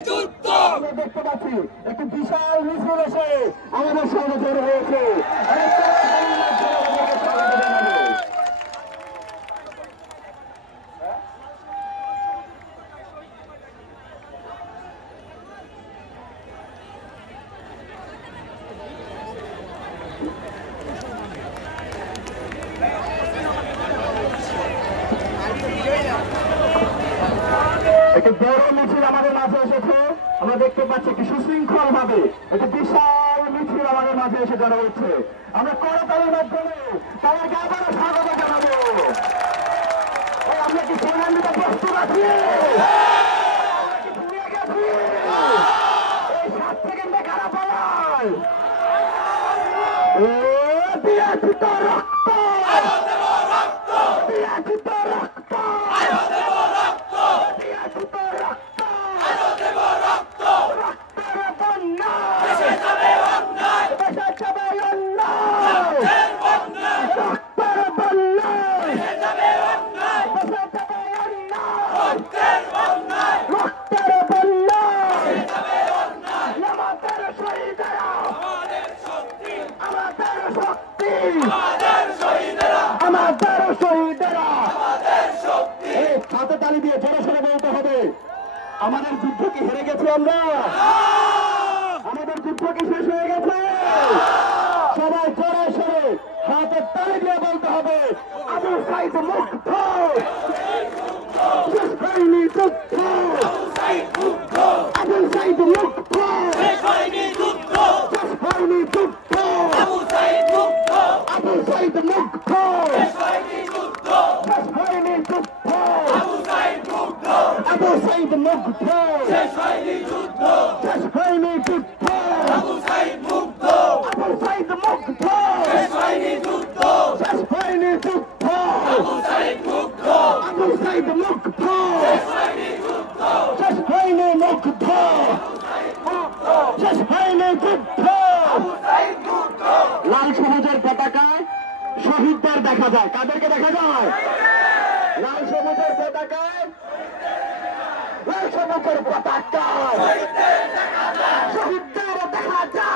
আমরা দেখতে পাচ্ছি একটি বিশাল মিছিল এসে আমাদের সামনে জড়ো হয়েছে। একটি বড় মিছিল আমাদের মাঝে এসেছে। আমরা দেখতে পাচ্ছি একটি সুশৃঙ্খল ভাবে একটি বিশাল মিছিল আমাদের মাঝে এসে জড়ো হচ্ছে। আমরা করতালির মাধ্যমে তাদেরকে আবারও স্বাগত জানাবো। আমরা কি সোনার নিতে প্রস্তুত আছি? এই 7 সেকেন্ডে কারা পালায়? দিয়েছি তো রক্ত, দিয়েছি তো রক্ত, দিয়েছি তো রক্ত, রক্তের বন্যা, দেশে যাবে অন্যায়, দেশে যাবে অন্যায়, রক্তের বন্যা, দেশে যাবে অন্যায়, দেশে যাবে অন্যায়, রক্তের বন্যায়, রক্তের বন্যা, দেশে যাবে অন্যায়, আমাদের শহীদেরা, আমাদের শক্তি, আমাদের শক্তি, আমাদের শহীদেরা, আমাদের শহীদেরা, আমাদের শক্তি। হাতে তালি দিয়ে জোরে সোরে বলতে হবে, আমাদের যুদ্ধ কি হেরে গেছি আমরা? আমাদের যুদ্ধ কি শেষ হয়ে গেছে? সবাই জোরে সোরে হাতে তালি দিয়ে বলতে হবে, আবু সাইদ মুগ্ধ, শেষ হয়নি যুদ্ধ, আবু সাইদ মুগ্ধ, শেষ হয়নি যুদ্ধ, শেষ হয়নি যুদ্ধ, আবু সাইদ মুগ্ধ, আবু সাইদ মুগ্ধ, শেষ হয়নি যুদ্ধ, শেষ হয়নি যুদ্ধ, আবু সাইদ মুগ্ধ, আবু সাইদ মুগ্ধ, শেষ হয়নি যুদ্ধ, শেষ হয়নি যুদ্ধ, আবু সাইদ মুগ্ধ, আবু সাইদ মুগ্ধ, শেষ হয়নি যুদ্ধ, শেষ হয়নি যুদ্ধ, আবু সাইদ মুগ্ধ, আবু সাইদ মুগ্ধ, শেষ হয়নি যুদ্ধ, শেষ হয়নি মুগ্ধ, শেষ হয়নি যুদ্ধ, আবু সাইদ মুগ্ধ। লাল সবুজের পতাকায় শহীদদের দেখা যায়। কাদেরকে দেখা যায়? লাল সবুজের পতাকায়, লাল সবুজের পতাকায় শহীদদের দেখা যায়।